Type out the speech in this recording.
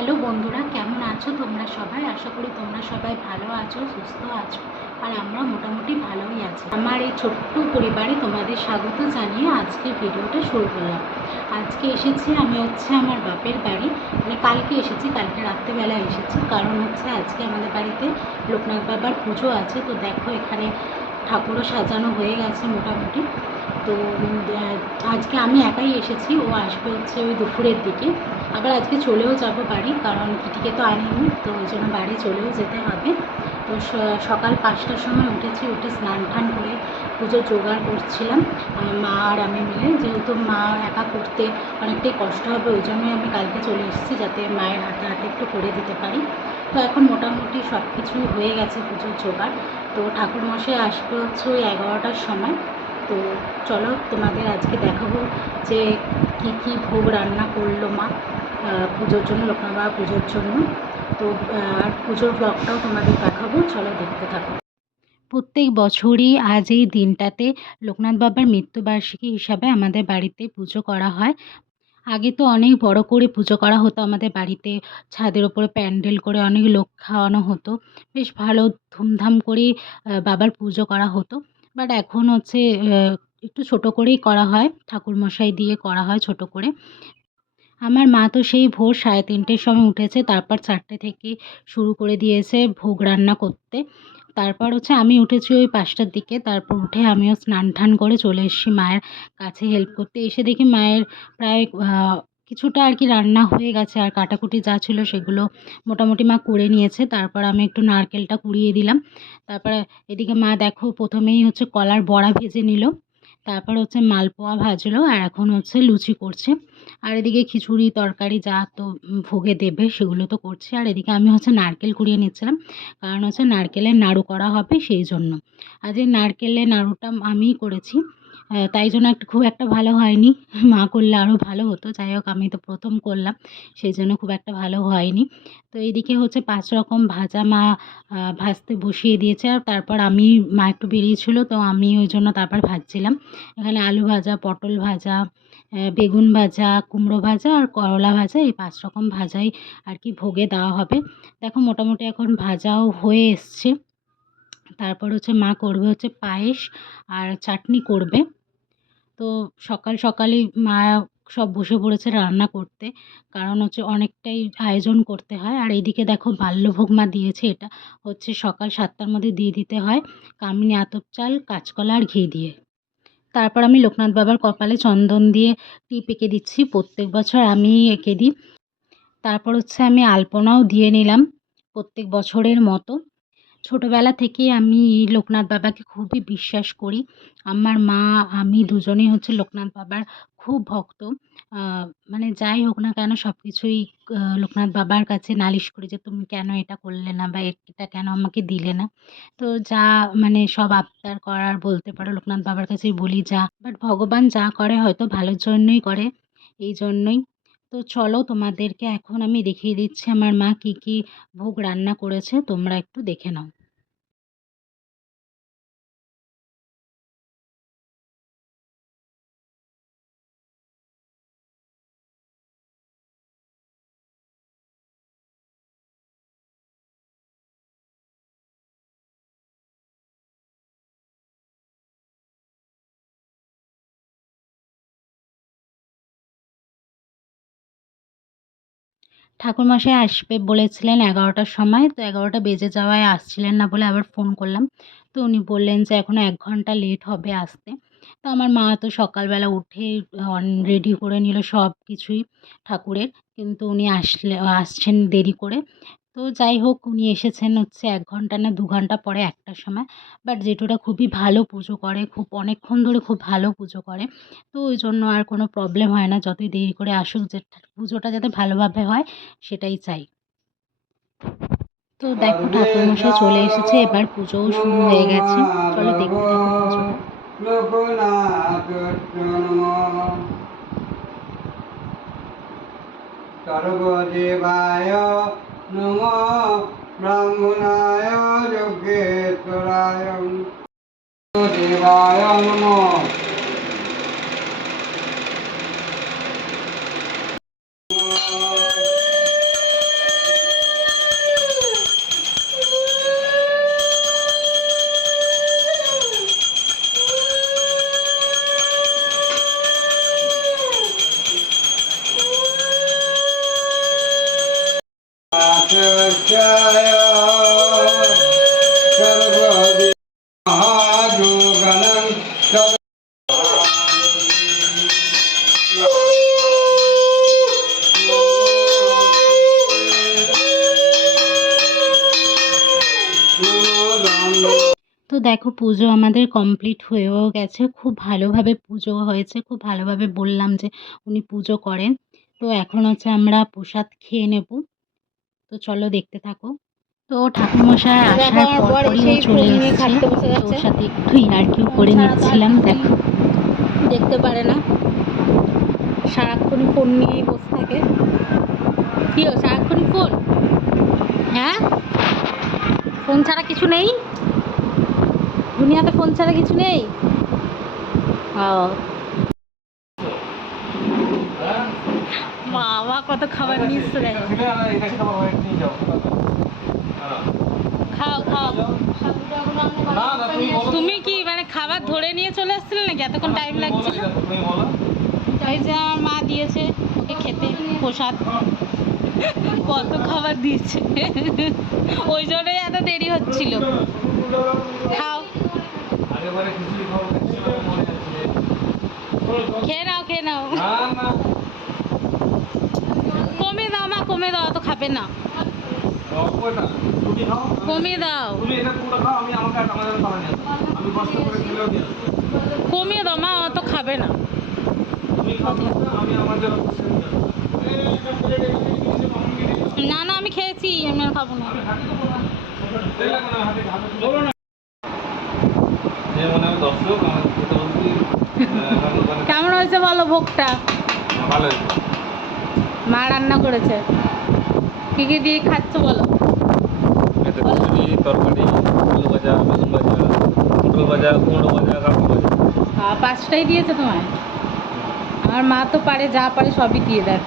Hello বন্ধুরা, কেমন আছো তোমরা সবাই? আশা করি তোমরা সবাই ভালো আছো, সুস্থ আছো, আর আমরা মোটামুটি ভালোই আছি। আমার এই ছোট্ট পরিবারে তোমাদের স্বাগত জানিয়ে আজকে ভিডিওটা শুরু করলাম। আজকে এসেছি আমি হচ্ছে আমার বাপের বাড়ি। মানে কালকে এসেছি, কালকে রাত্রেবেলা এসেছি। কারণ হচ্ছে আজকে আমাদের বাড়িতে লোকনাথ বাবার পুজো আছে। তো দেখো এখানে ঠাকুরও সাজানো হয়ে গেছে মোটামুটি। তো আজকে আমি একাই এসেছি, ও আসবে হচ্ছে ওই দুপুরের দিকে। আবার আজকে চলেও যাব বাড়ি, কারণ কিটিকে তো আনিনি, তো ওই জন্য বাড়ি চলেও যেতে হবে। তো সকাল পাঁচটার সময় উঠেছি, উঠে স্নান টান করে পুজোর জোগাড় করছিলাম মা আর আমি মিলে। যেহেতু মা একা করতে অনেকটাই কষ্ট হবে, ওই জন্যই আমি কালকে চলে এসেছি যাতে মায়ের হাতে হাতে একটু করে দিতে পারি। তো এখন মোটামুটি সব কিছুই হয়ে গেছে পুজোর জোগাড়। তো ঠাকুরমশাই আসবে হচ্ছে ওই এগারোটার সময়। তো চলো তোমাদের আজকে দেখাবো যে কি কি ভোগ রান্না করল মা পুজোর জন্য, লোকনাথ বাবা পুজোর জন্য। তো আর পুজোর ব্লগটাও তোমাদের দেখাবো, চলো দেখতে থাকো। প্রত্যেক বছরই আজ এই দিনটাতে লোকনাথ বাবার মৃত্যুবার্ষিকী হিসাবে আমাদের বাড়িতে পুজো করা হয়। আগে তো অনেক বড় করে পুজো করা হতো আমাদের বাড়িতে ছাদের ওপরে প্যান্ডেল করে অনেক লোক খাওয়ানো হতো। বেশ ভালো ধুমধাম আহ, বাবার পুজো করা হতো। বাট এখন হচ্ছে একটু ছোট করেই করা হয় ঠাকুরমশাই দিয়ে করা হয় ছোট করে। আমার মা তো সেই ভোর সাড়ে তিনটের সময় উঠেছে তারপর চারটে থেকে শুরু করে দিয়েছে ভোগ রান্না করতে। তারপর হচ্ছে আমি উঠেছি ওই পাঁচটার দিকে, তারপর উঠে আমিও স্নান টান করে চলে এসেছি মায়ের কাছে হেল্প করতে। এসে দেখি মায়ের প্রায় কিছুটা আর কি রান্না হয়ে গেছে আর কাটাকুটি যা ছিল সেগুলো মোটামুটি মা করে নিয়েছে। তারপর আমি একটু নারকেলটা কুড়িয়ে দিলাম। তারপরে এদিকে মা দেখো প্রথমেই হচ্ছে কলার বড়া ভেজে নিল। তারপর হচ্ছে মালপোয়া ভাজলো আর এখন হচ্ছে লুচি করছে। আর এদিকে খিচুড়ি, তরকারি যা তো ভোগে দেবে সেগুলো তো করছে। আর এদিকে আমি হচ্ছে নারকেল কুড়িয়ে নিচ্ছিলাম, কারণ হচ্ছে নারকেলের নাড়ু করা হবে সেই জন্য। আর যে নারকেলের নাড়ুটা আমিই করেছি তাই জন্য একটু খুব একটা ভালো হয়নি। মা করলে আরও ভালো হতো। যাই হোক, আমি তো প্রথম করলাম, সেই জন্য খুব একটা ভালো হয়নি। তো এইদিকে হচ্ছে পাঁচ রকম ভাজা মা ভাজতে বসিয়ে দিয়েছে। আর তারপর আমি, মা একটু বেরিয়েছিল, তো আমি ওই জন্য তারপর ভাজছিলাম। এখানে আলু ভাজা, পটল ভাজা বেগুন ভাজা, কুমড়ো ভাজা আর করলা ভাজা, এই পাঁচ রকম ভাজাই আর কি ভোগে দেওয়া হবে। দেখো, মোটামুটি এখন ভাজাও হয়ে এসছে। তারপর হচ্ছে মা করবে হচ্ছে পায়েস আর চাটনি করবে। তো সকাল সকালই মা সব বসে পড়েছে রান্না করতে। কারণ হচ্ছে অনেকটাই আয়োজন করতে হয়। আর এইদিকে দেখো বাল্যভোগ মা দিয়েছে এটা। হচ্ছে সকাল সাতটার মধ্যে দিয়ে দিতে হয় কামিনী আতপ চাল, কাঁচকলা আর ঘি দিয়ে। তারপর আমি লোকনাথ বাবার কপালে চন্দন দিয়ে টিপ এঁকে দিচ্ছি প্রত্যেক বছর আমি এঁকে দিই। তারপর হচ্ছে আমি আলপনাও দিয়ে নিলাম প্রত্যেক বছরের মতো। ছোটোবেলা থেকেই আমি লোকনাথ বাবাকে খুবই বিশ্বাস করি। আমার মা, আমি দুজনেই হচ্ছে লোকনাথ বাবার খুব ভক্ত। মানে যাই হোক না কেন সব কিছুই লোকনাথ বাবার কাছে নালিশ করি যে, তুমি কেন এটা করলে না বা এটা কেন আমাকে দিলে না? তো যা মানে সব আবদার করার বলতে পারো, লোকনাথ বাবার কাছেই বলি যা। বাট ভগবান যা করে হয়তো ভালোর জন্যই করে, এই জন্যই। তো চলো তোমাদেরকে এখন আমি দেখিয়ে দিচ্ছি আমার মা কি কি ভোগ রান্না করেছে, তোমরা একটু দেখে নাও। ঠাকুরমশাই আসবে বলেছিলেন এগারোটার সময়, তো এগারোটা বেজে যাওয়ায় আসছিলেন না বলে আবার ফোন করলাম। তো উনি বললেন যে এখনও এক ঘণ্টা লেট হবে আসতে। তো আমার মা তো সকালবেলা উঠে রেডি করে নিল সব কিছুই ঠাকুরের। কিন্তু উনি আসলে, আসছেন দেরি করে। তো যাই হোক উনি এসেছেন হচ্ছে এক ঘণ্টা না দু ঘণ্টা পরে একটার সময়। বাট জেঠুরা খুবই ভালো পুজো করে খুব অনেকক্ষণ ধরে খুব ভালো পুজো করে। তো ওই জন্য আর কোনো প্রবলেম হয় না যতই দেরি করে আসুক যে পুজোটা যাতে ভালোভাবে হয় সেটাই চাই। তো দেখো ঠাকুরমশাই চলে এসেছে এবার পুজোও শুরু হয়ে গেছে। চলো দেখতে থাকো সর্বদেবায় নম ব্রাহ্মণায় যজ্ঞেশ্বরায় দেবায় নম তো দেখো, পুজো আমাদের কমপ্লিট হয়েও গেছে। খুব ভালোভাবে পুজো হয়েছে। খুব ভালোভাবে বললাম যে উনি পুজো করেন। তো এখন হচ্ছে আমরা প্রসাদ খেয়ে নেব। তো চলো দেখতে থাকো। তো ঠাকুরমশাই আসার বর পরপরই চলে ফোন নিয়ে এসেছে। ওর সাথে একটু ইয়ার্কিও করে নিচ্ছিলাম দেখো। দেখতে পারে না। সারাক্ষণ ফোন নিয়েই বসে থাকে। কি ও সারাক্ষণ ফোন? হ্যাঁ? ফোন ছাড়া কিছু নেই? দুনিয়াতে ফোন ছাড়া কিছু নেই? ও বাবা কত খাবার নিয়ে এসছে দেখো খাও খাও। তুমি কি মানে খাবার ধরে নিয়ে চলে এসেছিলে নাকি? এতক্ষণ টাইম লাগছিল। ওই যে আমার মা দিয়েছে ওকে খেতে প্রসাদ। কত খাবার দিয়েছে। ওই জন্যই এত দেরি হচ্ছিল। খাও। খেয়ে নাও খেয়ে নাও কমে দাও মা কমে দাও অত খাবে না। কমিয়ে দাও। কমিয়ে দাও মা অত খাবে না। না না আমি খেয়েছি আমি আর খাব না। কেমন হয়েছে বলো ভোগটা? ভালো মা রান্না করেছে। কি কি দিয়ে খাচ্ছ বলো? তরকারি আলু ভাজা বেগুন ভাজা পটল ভাজা কুমড়ো ভাজা কাকু ভাজা। পাঁচটাই দিয়েছে তোমায়? আমার মা তো পারে যা পারে সবই দিয়ে দেয়